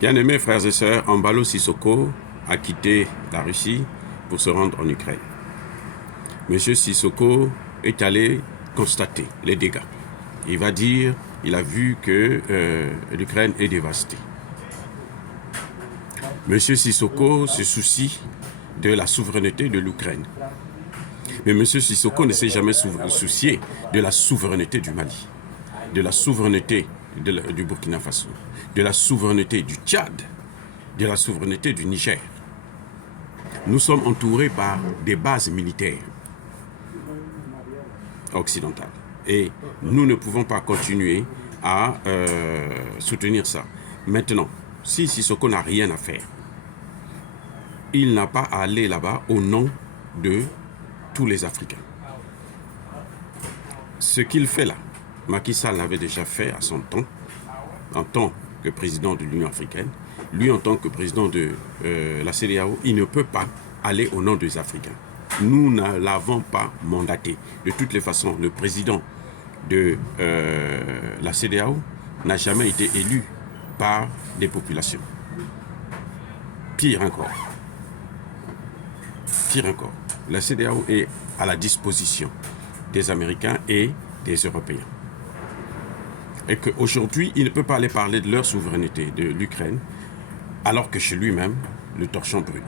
Bien-aimés frères et sœurs, Embalo Sissoko a quitté la Russie pour se rendre en Ukraine. Monsieur Sissoko est allé constater les dégâts. Il va dire, il a vu que l'Ukraine est dévastée. Monsieur Sissoko se soucie de la souveraineté de l'Ukraine. Mais monsieur Sissoko ne s'est jamais soucié de la souveraineté du Mali, de la souveraineté du Burkina Faso, de la souveraineté du Tchad, de la souveraineté du Niger. Nous sommes entourés par des bases militaires occidentales. Et nous ne pouvons pas continuer à soutenir ça. Maintenant, si Sissoko n'a rien à faire, il n'a pas à aller là-bas au nom de tous les Africains. Ce qu'il fait là, Macky Sall l'avait déjà fait à son temps, en tant que président de l'Union africaine. Lui, en tant que président de la CEDEAO, il ne peut pas aller au nom des Africains. Nous ne l'avons pas mandaté. De toutes les façons, le président de la CEDEAO n'a jamais été élu par des populations. Pire encore, la CEDEAO est à la disposition des Américains et des Européens. Et qu'aujourd'hui, il ne peut pas aller parler de leur souveraineté, de l'Ukraine, alors que chez lui-même, le torchon brûle.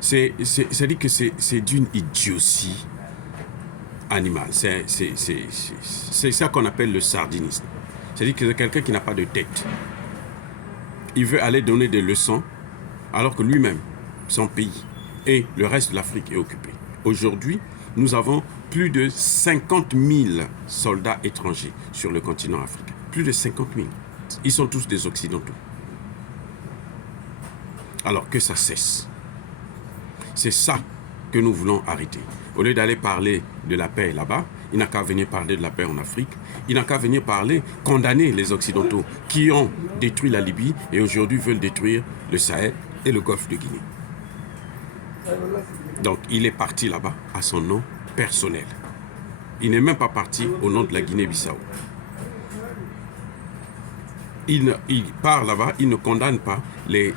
C'est-à-dire que c'est d'une idiotie animale. C'est ça qu'on appelle le sardinisme. C'est-à-dire que c'est quelqu'un qui n'a pas de tête. Il veut aller donner des leçons, alors que lui-même, son pays et le reste de l'Afrique est occupé. Aujourd'hui, nous avons plus de 50 000 soldats étrangers sur le continent africain. Plus de 50 000. Ils sont tous des Occidentaux. Alors que ça cesse. C'est ça que nous voulons arrêter. Au lieu d'aller parler de la paix là-bas, il n'a qu'à venir parler de la paix en Afrique. Il n'a qu'à venir condamner les Occidentaux qui ont détruit la Libye et aujourd'hui veulent détruire le Sahel et le Golfe de Guinée. Donc il est parti là-bas à son nom personnel. Il n'est même pas parti au nom de la Guinée-Bissau. Il part là-bas, il ne condamne pas les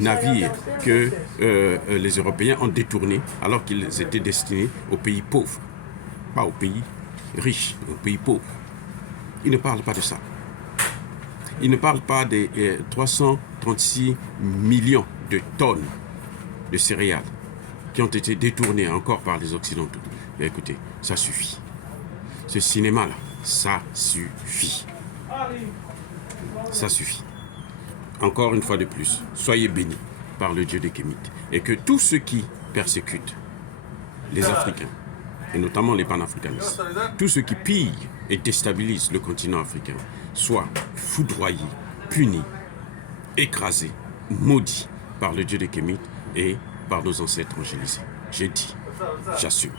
navires que les Européens ont détournés alors qu'ils étaient destinés aux pays pauvres, pas aux pays riches, aux pays pauvres. Il ne parle pas de ça. Il ne parle pas des 336 millions de tonnes de céréales qui ont été détournées encore par les Occidentaux. Et écoutez, ça suffit. Ce cinéma-là, ça suffit. Ça suffit. Encore une fois de plus, soyez bénis par le Dieu des Kémites. Et que tous ceux qui persécutent les Africains, et notamment les panafricanistes, tous ceux qui pillent et déstabilisent le continent africain, soient foudroyés, punis, écrasés, maudits par le Dieu des Kémites et par nos ancêtres angélisés. J'ai dit, j'assume.